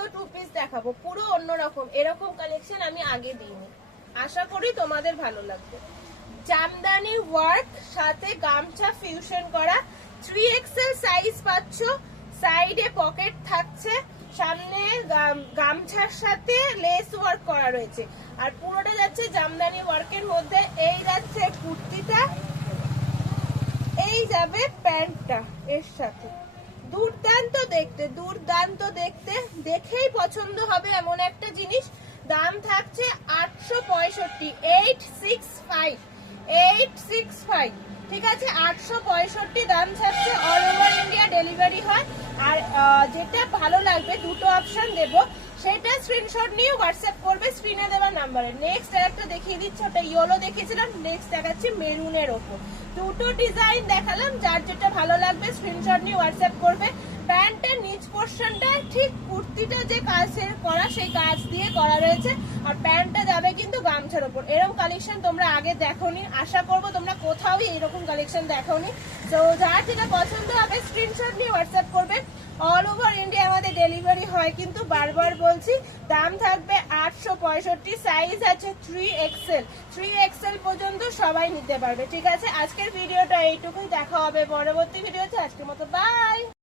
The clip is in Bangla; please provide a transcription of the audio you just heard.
তো টু পিস দেখাবো, পুরো অন্যরকম। এরকম কালেকশন আমি আগে দিইনি, আশা করি তোমাদের ভালো লাগবে। জামদানি ওয়ার্ক সাথে গামছা ফিউশন করা, 3XL সাইজ পাচ্ছ, সাইডে পকেট থাকছে, সামনে গামছার সাথে লেস ওয়ার্ক করা রয়েছে, আর পুরোটা যাচ্ছে জামদানি ওয়ার্কের মধ্যে। এই যাচ্ছে কুর্তিটা, এই যাবে প্যান্টটা এর সাথে। দুর্দান্ত দেখতে, দুর্দান্ত দেখতে, দেখেই পছন্দ হবে এমন একটা জিনিস। দাম থাকছে 865, 865, ঠিক আছে, 865 দাম থাকছে। অল ওভার ইন্ডিয়া ডেলিভারি হয়। আর যেটা ভালো লাগবে, দুটো অপশন দেব, সেটা স্ক্রিনশট নিয়ে হোয়াটসঅ্যাপ করবে স্ক্রিনে দেওয়া নাম্বারে। নেক্সট একটা দেখিয়ে দিচ্ছি, ওটা ইয়েলো দেখিয়েছিলাম, নেক্সট দেখাচ্ছি মেরুনের ওপর। দুটো ডিজাইন দেখালাম, যার যেটা ভালো লাগবে স্ক্রিনশট নিয়ে হোয়াটসঅ্যাপ করবে। প্যান্টের নিচ পোর্শনটা ঠিক কুর্তিটা যে কাজের করা সেই কাজ দিয়ে করা রয়েছে, আর প্যান্টটা যাবে কিন্তু গামছার ওপর। এরকম কালেকশন তোমরা আগে দেখোনি, আশা করবো তোমরা কোথাও এরকম কালেকশন দেখোনি। তো যার যেটা পছন্দ হবে স্ক্রিনশট নিয়ে হোয়াটসঅ্যাপ করবে। অল ওভার ইন্ডিয়া আমাদের ডেলিভারি হয়, কিন্তু বারবার বলছি দাম থাকবে 865, সাইজ আছে 3XL পর্যন্ত সবাই নিতে পারবে, ঠিক আছে। আজকের ভিডিওটা এইটুকুই, দেখা হবে পরবর্তী ভিডিওতে। আজকের মতো বাই।